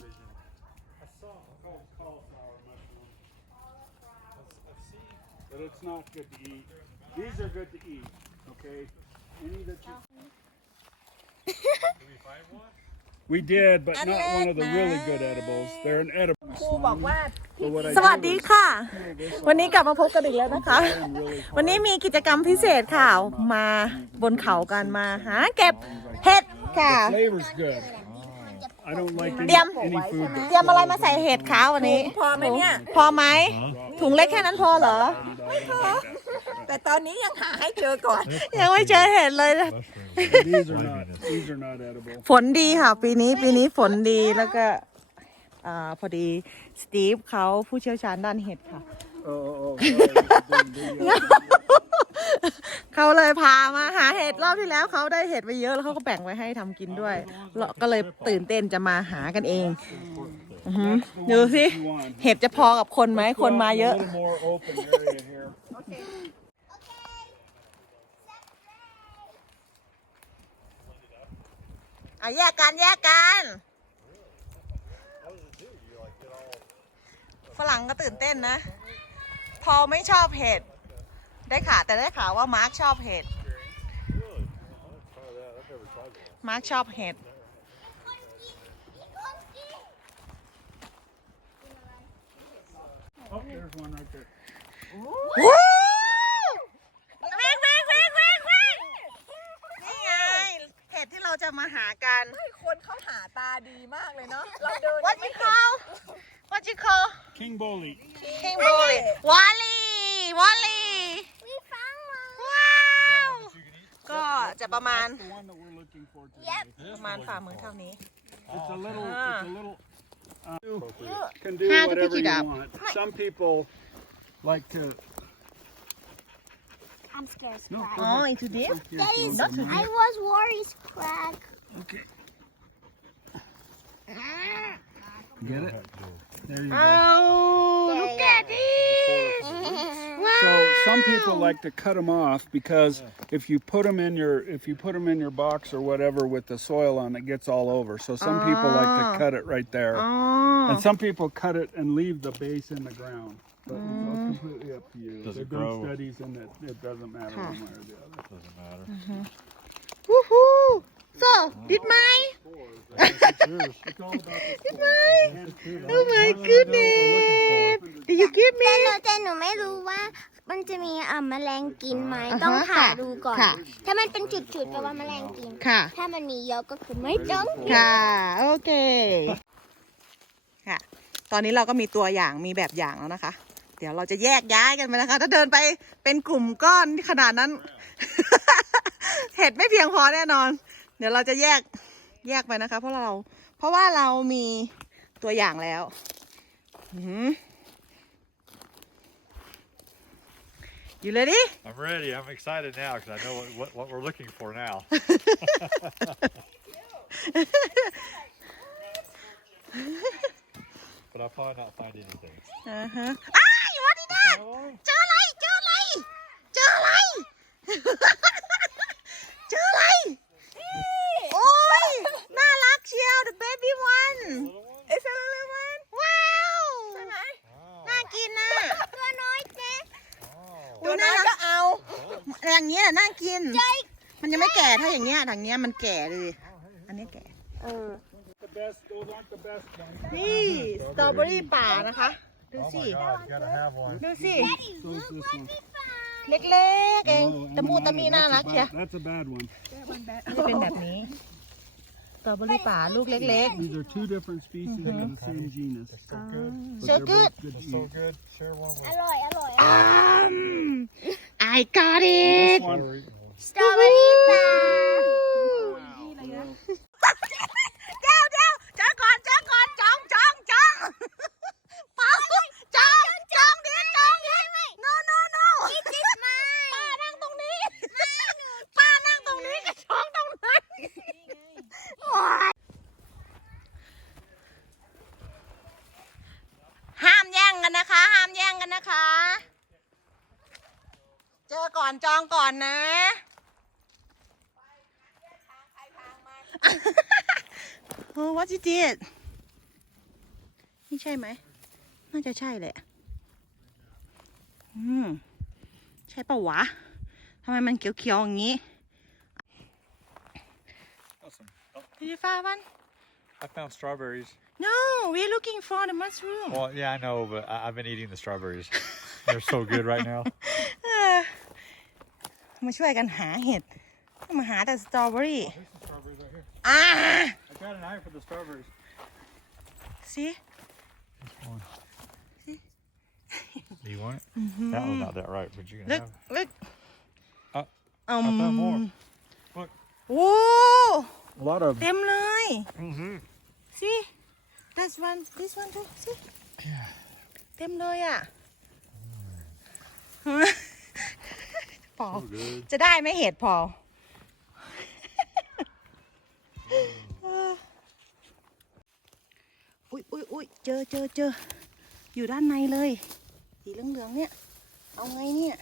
Huh mushroom vision. I saw called cauliflower mushroom, I've, I've seen but it's not good to eat. These are good to eat, okay? Any that you. Did we find one? We did, but not one of the really good edibles. They're an edible. ครูบอกว่า But what I สวัส did ดี was ค่ะ pull this วันนี้ off กลับมาพบกันอีกแล้วนะคะ and really วันนี้มีกิจกรรมพิเศษค่ะ มาบนเขากันมาหาเก็บเห็ดค่ะ The flavor's good. I don't like any, Yum. any food เตรียมอะไรมาใส่เห็ดคะวันนี้ พอไหมเนี่ย พอไหม ถุงเล็กแค่นั้นพอเหรอ แต่ตอนนี้ยังหาให้เจอก่อน ยังไม่เจอเห็ดเลย These are not. These are not edible. ฝนดีค่ะ ปีนี้ปีนี้ฝนดีแล้วก็อ่าพอดีสตีฟเขาผู้เชี่ยวชาญด้านเห็ดค่ะ Oh, oh, oh. sorry. เขาเลยพามาหาเห็ดรอบที่แล้วเขาได้เห็ดไปเยอะแล้วเขาก็แบ่งไว้ให้ทำกินด้วยแล้วก็เลยตื่นเต้นจะมาหากันเองดูสิเห็ดจะพอกับคนไหมคนมาเยอะอะแยกกันแยกกันฝรั่งก็ตื่นเต้นนะ พอไม่ชอบเห็ด ได้ข่าวแต่ได้ข่าวว่ามาร์คชอบเห็ด มาร์คชอบเห็ด Oh, there's one right there. วู้วิ่งวิ่งวิ่งวิ่งวิ่งนี่ไงเห็ดที่เราจะมาหากัน คนเขาหาตาดีมากเลยเนาะ เราเดิน What you call What you call King Boley. King Boy Wally Wally ว้าว ก็จะประมาณ The one that we're looking for today. ประมาณฝ่ามือเท่านี้ It's a little, Ah. it's a little. Uh, you can do How to whatever pick it you up. want. Some people like to. I'm scared. No, Crack. go Oh ahead. into this Here, That you is, want some? I was worried, crack. Okay. Get it? There you go. Oh look some people like to cut them off because yeah. if you put them in your if you put them in your box or whatever with the soil on it gets all over. So some oh. people like to ah. cut it right there, oh. and some people cut it and leave the base in the ground. But mm. it's mm-hmm. completely up to you. There's They're good studies, and it, it doesn't matter huh. one way or the other. Doesn't matter. Mm-hmm. Woohoo! So, did mine? did mine? Oh my goodness! Did you give me? ม่รู้ว่ามันจะมีอ่าแมลงกินไหมอ่าฮะต้องผ่าค่ะดูก่อน ค่ะ ถ้ามันเป็นจุดๆแปลว่าแมลงกิน ค่ะ ถ้ามันมีเยอะก็คือไม่ต้องกินค่ะ โอเค ค่ะ ตอนนี้เราก็มีตัวอย่างมีแบบอย่างแล้วนะคะ เดี๋ยวเราจะแยกย้ายกันไปนะคะ ถ้าเดินไปเป็นกลุ่มก้อนขนาดนั้น เห็ดไม่เพียงพอแน่นอน เดี๋ยวเราจะแยกแยกไปนะคะ เพราะเรา เพราะว่าเรามีตัวอย่างแล้ว อือหือ You ready? I'm ready. I'm excited now because I know what, what, what, we're looking for now. but I'll probably not find anything. Uh-huh. Ah! You already done! Too! แก่ถ้าอย่างเงี้ยทางเงี้ยมันแก่เลย อันนี้แก่ The best, those aren't the best ones. นี่สตรอเบอรี่ป่านะคะ ดูสิ God, you gotta have one. ดูสิ So is this one. เล็กๆเอง Oh, ตะมูตะมี Amani, น่า that's รั a กเชียว bad- That's a bad one. จะเป็นแบบนี้ สตรอเบอรี่ป่าลูกเล็ก These are two different species of the same genus. So good. But So they're both good. good to So eat. good. Share one อ with ร่อย อร่อยๆอืม I got This it one. สตรอเบอรี่ป่า เดี๋ยวเดี๋ยวเจอก่อนเจอก่อนจองจองจองเปาจองจองดิจองดิ no no no ป้านั่งตรงนี้ป้านั่งตรงนี้กับจองตรงนั้นโอ๊ยห้ามแย่งกันนะคะ ห้ามแย่งกันนะคะ เจอก่อนจองก่อนนะ โอ้ what you did นี่ใช่ไหม น่า จะใช่แหละ อืม ใช่ปะวะทำไมมันเขียวๆอย่างนี้ Awesome. Oh, Did you find one? I found strawberries. No we're looking for the mushroom Well, yeah, I know, but I, I've been eating the strawberries. They're so good right now. เออมาช่วยกันหาเห็ด มาหาแต่สตรอเบอรี่ There's some strawberries right here. อ่า I got an eye for the strawberries. see Do you want it? That one's not that ripe, but you can look have it. look Uh, อื I found more. ม Look. โอ้ A lot of เต็มเลย Mm-hmm. see that's one this one too see เต็มเลยอะพอ So good. จะได้ไหมเห็ดพอ อุ้ยอุ้ยอุ้ยเจอเจอเจอ อยู่ด้านในเลย สีเหลืองๆเนี่ย เอาไงเนี่ย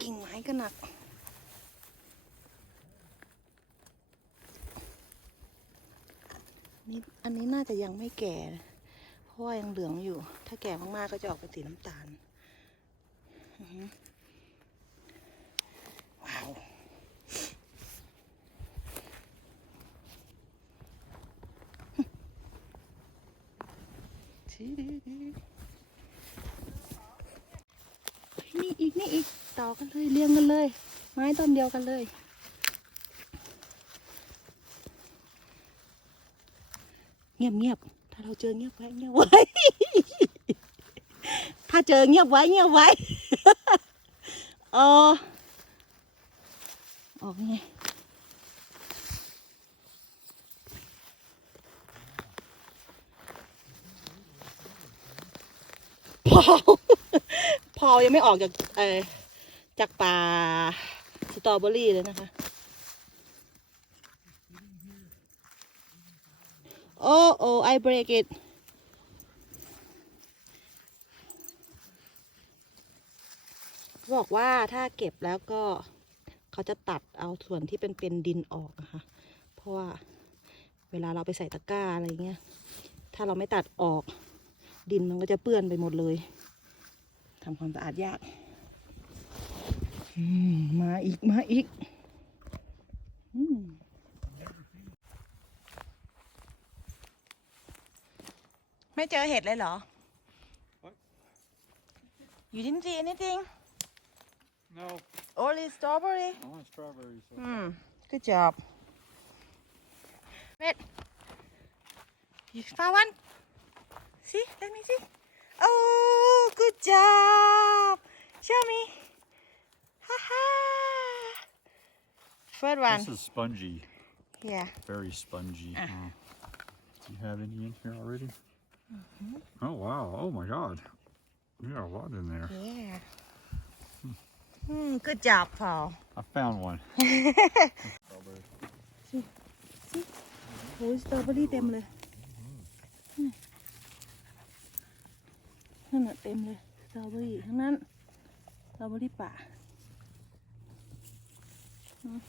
กิ่งไม้ก็หนัก นี่อันนี้น่าจะยังไม่แก่ เพราะว่ายังเหลืองอยู่ ถ้าแก่มากๆก็จะออกเป็นสีน้ำตาล อือหือว้าว นี่อีกนี่อีกต่อกันเลยเรียงกันเลย ไม้ต้นเดียวกันเลย เงียบเงียบๆถ้าเราเจอเงียบไว้เงียบไว้ถ้าเจอเงียบไว้เงียบไว้เออออกไง พอพอยังไม่ออกจากเออจากป่าสตรอเบอรี่เลยนะคะ โอ้โอ้ I break it บอกว่าถ้าเก็บแล้วก็เขาจะตัดเอาส่วนที่เป็นเป็นดินออกนะคะ เพราะว่าเวลาเราไปใส่ตะกร้าอะไรเงี้ย ถ้าเราไม่ตัดออก ดินมันก็จะเปื้อนไปหมดเลยทำความสะอาดยากอืมมาอีกมาอีกอืมไม่เจอเห็ดเลยเหรอ You didn't see anything No, only strawberry I want strawberries. So Hmm good job wait you found one see let me see oh good job show me ha ha first one This is spongy, yeah very spongy. Ah. Uh, do you have any in here already? Oh wow! Oh my God! You got a lot in there. yeah Hmm good job Paul I found one. Strawberry. สิสิโอ้ยสตรอเบอรี่เต็มเลย นั่นน่ะเต็มเลยสตรอเบอรี่ทั้งนั้นสตรอเบอรี่ป่าอืม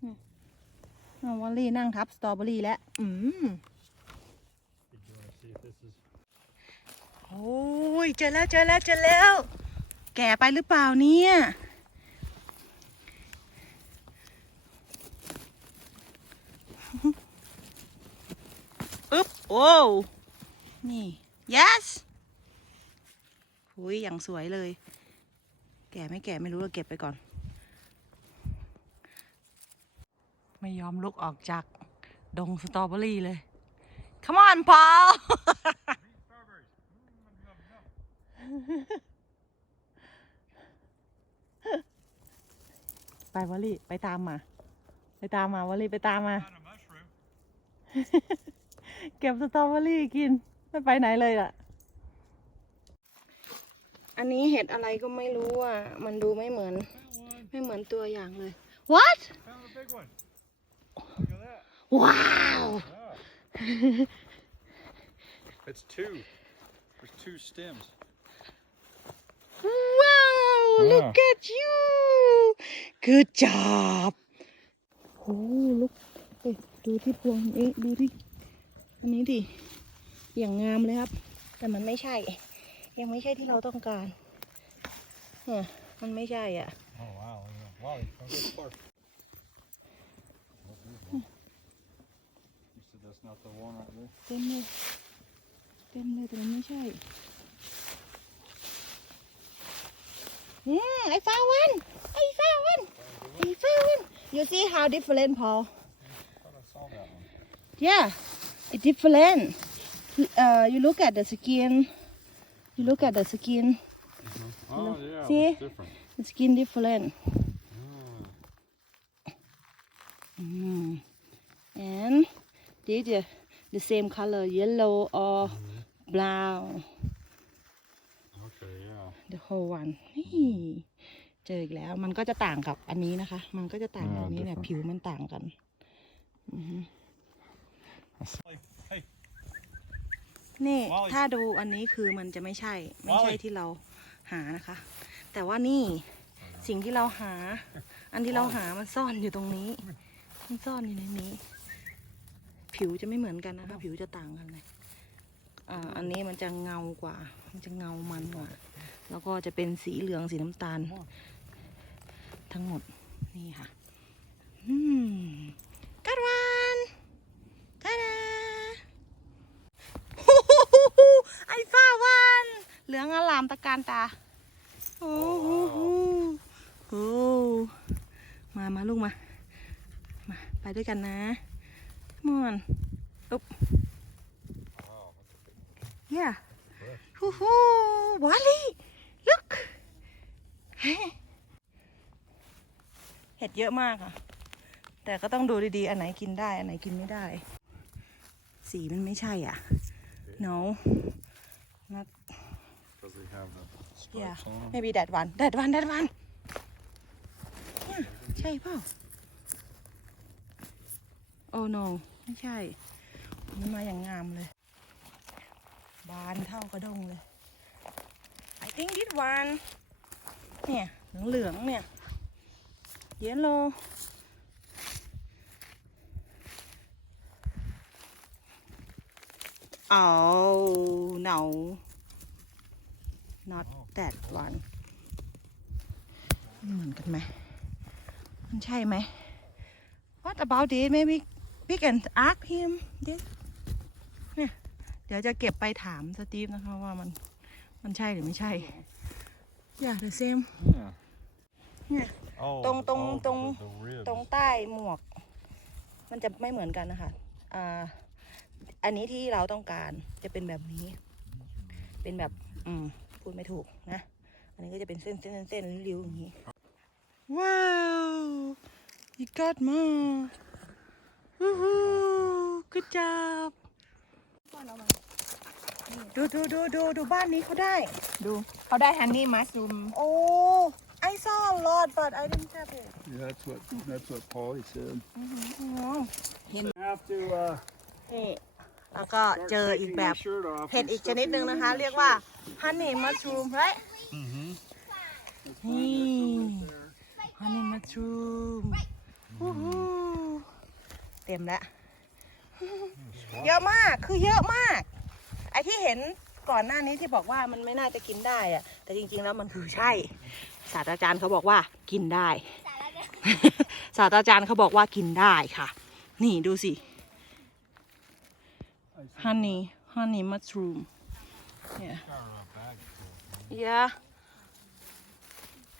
อืมเอาวอลลี่นั่งทับสตรอเบอรี่แล้ว อืมโอ้ยเจอแล้วเจอแล้วเจอแล้ว แก่ไปหรือเปล่าเนี่ยอึ๊บโอ้นี่ yes หุยอย่างสวยเลย แก่ไม่แก่ไม่รู้เราเก็บไปก่อน ไม่ยอมลุกออกจาก ดงสตรอเบอรี่เลย come on Paul ไปวอลลี่ไปตามมา ไปตามมาวอลลี่ไปตามมา เก็บสตรอเบอรี่กิน ไม่ไปไหนเลยล่ะ อันนี้เห็ดอะไรก็ไม่รู้อะ มันดูไม่เหมือน ไม่เหมือนตัวอย่างเลย what Found a big one. Look at that. ว้าว Yeah. It's two. There's two stems. ว้าว look at you good job โอ้ลุกเอ้ยดูที่พวงนี้ดูที่อันนี้ดิ อย่างงามเลยครับ แต่มันไม่ใช่ ยังไม่ใช่ที่เราต้องการเนี่ยมันไม่ใช่อะ Oh wow. Yeah. Wally, come get Clark. You said that's not the one right there. เต็มเลยเต็มเลยแต่มันไม่ใช่อืม I found one I found one I found one you see how different Paul I thought I saw that one. yeah it's different uh you look at the skin you look at the skin Oh yeah. See? It's different. the skin different Mm. mm. and this the, the same color yellow or brown Okay. Yeah. the whole one นี่เจออีกแล้ว มันก็จะต่างกับอันนี้นะคะ มันก็จะต่างกับอันนี้เนี่ย different ผิวมันต่างกัน อือฮึ Hey. นี่ Wally ถ้าดูอันนี้คือมันจะไม่ใช่ ไม่ใช่ Wally ที่เราหานะคะ แต่ว่านี่สิ่งที่เราหา อันที่เราหามันซ่อนอยู่ตรงนี้ มันซ่อนอยู่ในนี้ ผิวจะไม่เหมือนกันนะคะผิวจะต่างกันเลยอ่าอันนี้มันจะเงากว่า มันจะเงามันกว่า แล้วก็จะเป็นสีเหลืองสีน้ำตาล ทั้งหมดนี่ค่ะ อืมกัดวันกัดา ไอ้ฟ้าวันเหลืองอลาม ตะการตา โอ้โหโอ้มามาลูกมา มา ไปด้วยกันนะมอนอุ๊บ yeah ฮู้ฮู้วอลลี่ look เห็ดเยอะมากอะ แต่ก็ต้องดูดีๆ อันไหนกินได้ อันไหนกินไม่ได้ สีมันไม่ใช่อะ no not they have the yeah stripes on them. maybe that one that one that one เนี่ยใช่เปล่า oh no ไม่ใช่ มันมาอย่างงามเลย บานเท่ากระดงเลย I think this one เนี่ย เหลืองๆเนี่ย yellow oh no not that one มันเหมือนกันไหม มันใช่ไหม What about it maybe we can ask him this เนี่ย เดี๋ยวจะเก็บไปถามสตีฟนะคะว่ามัน มันใช่หรือไม่ใช่ Yeah the same Yeah. เนี่ย Oh. Tong- tong- oh, the- tong- the ribs. ตรงใต้หมวก มันจะไม่เหมือนกันนะคะอ่าอันนี้ที่เราต้องการจะเป็นแบบนี้ เป็นแบบ อืม พูดไม่ถูกนะ อันนี้ก็จะเป็นเส้นเส้นเส้นริ้วๆอย่างนี้ ว้าว you got more วู้ฮู้ good job ดูดูดูดูดูบ้านนี้เขาได้ ดูเขาได้ฮันนี่มัสรูม โอ้ I saw a lot but I didn't have it Yeah, that's what that's what Paulie said. อ๋อ Have to uh, นี่ แล้วก็เจออีก taking แบบ my shirt off เห็ด and อีกช stuffing นิดหนึ่ง it นะคะ in my เรียกว่า shirt. honey mushroom right Mm-hmm. นี่ honey mushroom วู้ฮู้เต็มแล้วเยอะมากคือเยอะมาก ไอที่เห็นก่อนหน้านี้ที่บอกว่ามันไม่น่าจะกินได้อะแต่จริงๆแล้วมันคือใช่ ศาสตราจารย์เขาบอกว่ากินได้ ศาสตราจารย์เขาบอกว่ากินได้ค่ะ นี่ดูสิ honey honey mushroom yeah yeah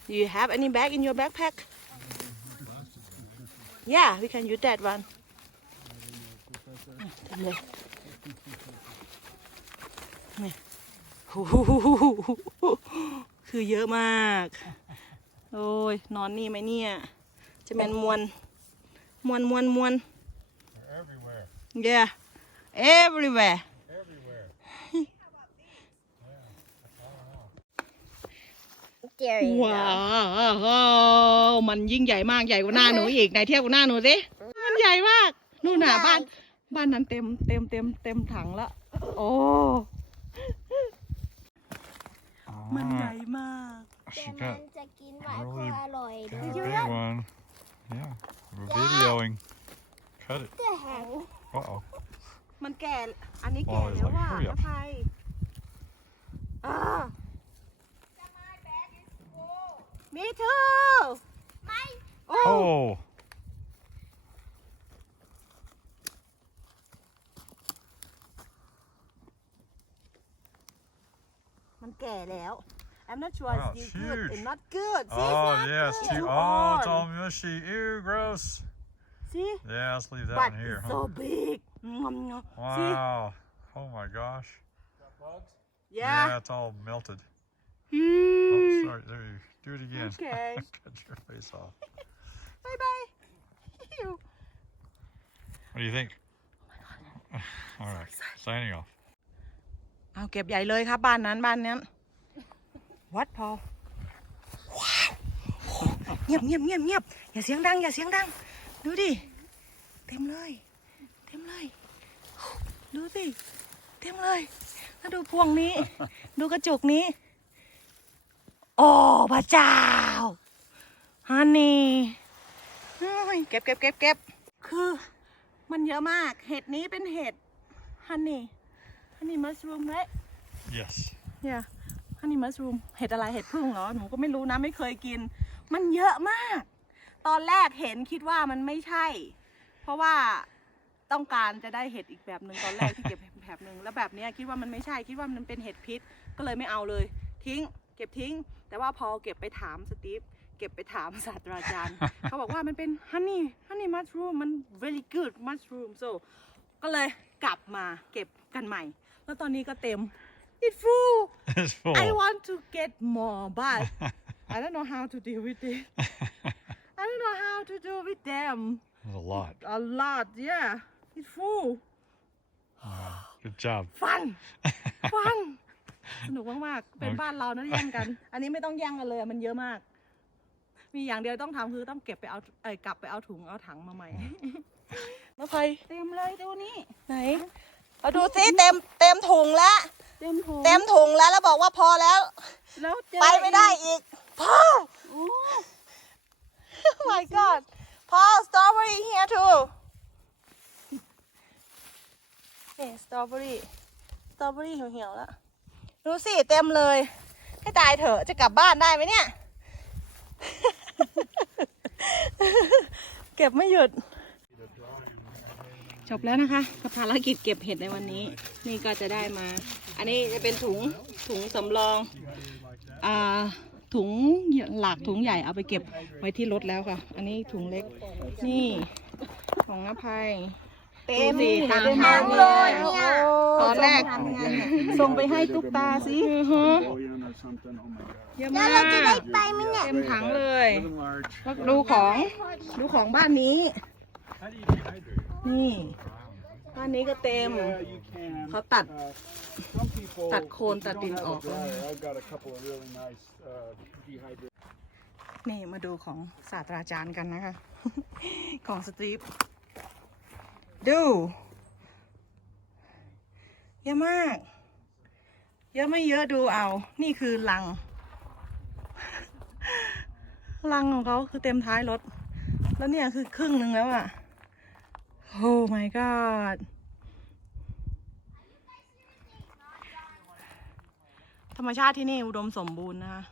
do you have any bag in your backpack yeah we can use that one เต็มเลยนี่โอ้โหคือเยอะมาก โอ้ย นอนนี่ไหมเนี่ย จะเป็นมวน มวนมวนมวน yeah everywhere Everywhere. There you ว้าว มันยิ่งใหญ่มากใหญ่กว่าหน้าหนูอีกไหนเทียบกับหน้าหนูสิ มันใหญ่มาก นู่นน่ะบ้าน บ้านนั้นเต็มเต็มเต็มเต็มถังละ โอ้ มันใหญ่ Alright. มาก She แต่ got มันจะกินหวาน really ก็อร่อยด้ got วย a big one. Yeah. We're videoing. Cut it. แต่แหง Uh oh. มันแก่ อันนี้แก่ Oh, it's แล้ว like, ว่า hurry น้ up. ไทยอ่า me too ไม่ โอ้ Oh. มันแก่แล้ว I'm not sure Wow, it's it's still good huge. and not good See, it's Oh not yeah, it's good. too. Too Oh, it's on. all mushy. Ew, gross. See Yeah, let's leave that but one here. it's Huh? so big Mwah, mwah. See Wow. Oh my gosh. yeah it's all melted. Hmm. Oh, sorry. There you do it again. Okay. Cut your face off. bye bye Ew. What do you think? All right. Signing off. เอาเก็บใหญ่เลยครับบ้านนั้นบ้านนั้นวัดพอว้าวเงียบเงียบเงียบเงียบอย่าเสียงดังอย่าเสียงดัง ดูดิ เต็มเลยเต็มเลย ดูสิ เต็มเลยแล้วดูพวงนี้ ดูกระจกนี้ โอ้พระเจ้าฮันนี่เฮ้ยเก็บเก็บเก็บเก็บคือมันเยอะมาก เห็ดนี้เป็นเห็ดฮันนี่ฮันนี่มัสรูมไร Yes. เนี่ยฮันนี่มัสรูมเห็ดอะไรเห็ดพึ่งเหรอ หนูก็ไม่รู้นะไม่เคยกิน มันเยอะมาก ตอนแรกเห็นคิดว่ามันไม่ใช่ เพราะว่า ต้องการจะได้เห็ดอีกแบบหนึ่งตอนแรกที่เก็บแบบหนึ่งแล้วแบบเนี้ยคิดว่ามันไม่ใช่คิดว่ามันเป็นเห็ดพิษก็เลยไม่เอาเลย ทิ้ง เก็บทิ้ง แต่ว่าพอเก็บไปถามสตีฟเก็บไปถามศาสตราจารย์ เขาบอกว่ามันเป็นฮันนี่ฮันนี่มัสรูมมัน very good mushroom so ก็เลยกลับมาเก็บกันใหม่ แล้วตอนนี้ก็เต็ม it's full it's full. I want to get more, but I don't know how to deal with it. I don't know how to deal with them. There's a lot. A lot, yeah. It's full. Good job. Fun. Fun. สนุกมากๆ เป็นบ้านเรานะแย่งกัน อันนี้ไม่ต้องแย่งกันเลย มันเยอะมาก มีอย่างเดียวต้องทำคือต้องเก็บไปเอาเอ้ยกลับไปเอาถุงเอาถังมาใหม่น้องไฟเต็มเลยดูนี่ไหนเอาดูสิเต็มเต็มถุงแล้ว เต็มถุงเต็มถุงแล้วแล้วบอกว่าพอแล้ว แล้วเจอไปไม่ได้อีกพ่อโอ้ Oh my god. Paul, strawberry here too. นี่สตรอเบอรี่สตรอเบอรี่เหี่ยวๆแล้วดูสิเต็มเลย ให้ตายเถอะจะกลับบ้านได้ไหมเนี่ย เก็บไม่หยุด จบแล้วนะคะกับภารกิจเก็บเห็ดในวันนี้ นี่ก็จะได้มา อันนี้จะเป็นถุงถุงสำรองอ่าถุงหลักถุงใหญ่เอาไปเก็บไว้ที่รถแล้วค่ะ อันนี้ถุงเล็ก นี่ของน้าภัย เต็มสิตามทางเลยตอนแรก ส่งไปให้ตุ๊กตาสิอือฮะ Billion or something. Oh my god. เยอะแล้มาวเราจะได้กไปไหมเนี่ยเต็มถังเลย Live and large. แล้วดูของดูของบ้านนี้ How do you dehydrate? นี่ บ้านนี้ก็เต็ม Yeah, you can. เขาตัด Uh, some people, ตัดโคน if you ตัดดิน don't have ออก a dryer, I've got a couple of really nice uh, dehydrated. นี่มาดูของศาสตราจารย์กันนะคะ ของสตรีฟ ดู เยอะมาก เยอะไม่เยอะดูเอา นี่คือลัง ลังของเขาคือเต็มท้ายรถ แล้วเนี่ยคือครึ่งหนึ่งแล้วอะโอ้ my god ธรรมชาติที่นี่อุดมสมบูรณ์นะคะ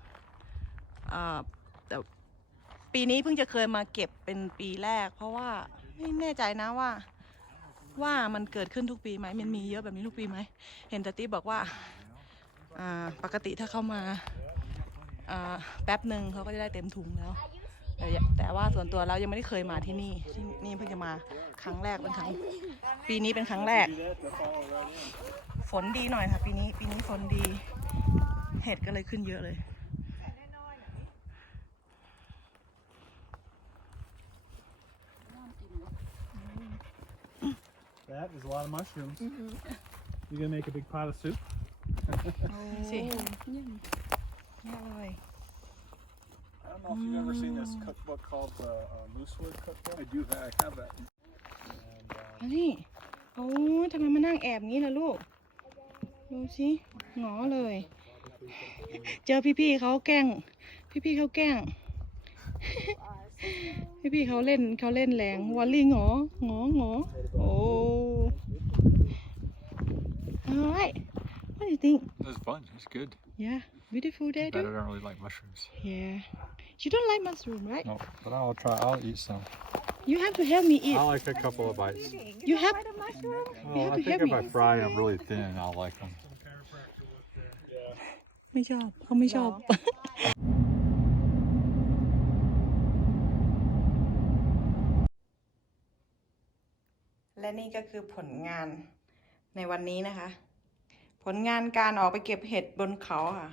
แต่ปีนี้เพิ่งจะเคยมาเก็บเป็นปีแรก เพราะว่าไม่แน่ใจนะว่า ว่ามันเกิดขึ้นทุกปีไหมมันมีเยอะแบบนี้ทุกปีไหม เห็นตติ๊บอกว่าปกติถ้าเข้ามาแป๊บหนึ่งเขาก็จะได้เต็มถุงแล้ว แต่แต่ว่าส่วนตัวเรายังไม่ได้เคยมาที่นี่ที่นี่เพิ่งจะมาครั้งแรกเป็นครั้งปีนี้เป็นครั้งแรก ฝนดีหน่อยค่ะ ปีนี้ปีนี้ฝนดี เห็ดก็เลยขึ้นเยอะเลย That is a lot of mushrooms. You gonna make a big pot of soup? สิเนี่ยเลย I don't know if you've ever seen this cookbook called the uh, Moosewood Cookbook. I do. I have that. And, um, อันนี้โอ้ยทำไมมานั่งแอบงี้ล่ะลูก ดูสิหงอเลย เจอพี่ๆเขาแกล้ง พี่ๆเขาแกล้ง พี่ๆเขาเล่นเขาเล่นแรงวอลลี่หงอหงอหงอโอ้ alright what do you think It's fun. It's good. yeah beautiful day But I too don't really like mushrooms. yeah you don't like mushroom right No, but I'll try. I'll eat some. you have to help me eat I'll like a couple of bites. you have you Well, have I to think help if me I fry them really thin, I'll like them. ไม่ชอบเขาไม่ชอบ และนี่ก็คือผลงาน ในวันนี้นะคะ ผลงานการออกไปเก็บเห็ดบนเขาค่ะ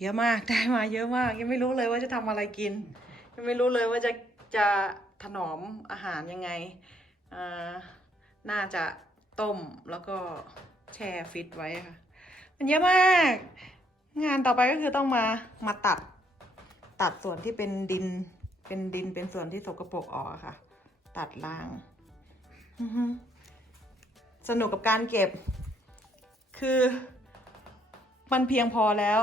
เยอะมากได้มาเยอะมาก ยังไม่รู้เลยว่าจะทำอะไรกิน ยังไม่รู้เลยว่าจะจะถนอมอาหารยังไงอ่าน่าจะต้มแล้วก็แช่ฟิตไว้ค่ะ มันเยอะมาก งานต่อไปก็คือต้องมามาตัด ตัดส่วนที่เป็นดิน เป็นดินเป็นส่วนที่สกปรกออกค่ะ ตัดล้าง อือ สนุกกับการเก็บ คือมันเพียงพอแล้ว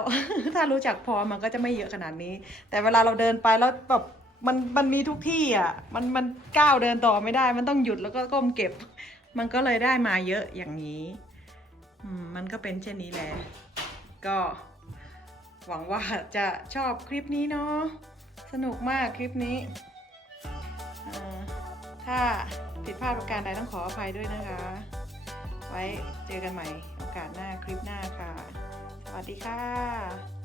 ถ้ารู้จักพอมันก็จะไม่เยอะขนาดนี้ แต่เวลาเราเดินไปแล้วแบบมันมันมีทุกที่อะ มันมันก้าวเดินต่อไม่ได้ มันต้องหยุดแล้วก็ก้มเก็บ มันก็เลยได้มาเยอะอย่างนี้มันก็เป็นเช่นนี้แหละ ก็หวังว่าจะชอบคลิปนี้เนาะ สนุกมากคลิปนี้ ถ้าผิดพลาดประการใดต้องขออภัยด้วยนะคะ ไว้เจอกันใหม่โอกาสหน้าคลิปหน้าค่ะ สวัสดีค่ะ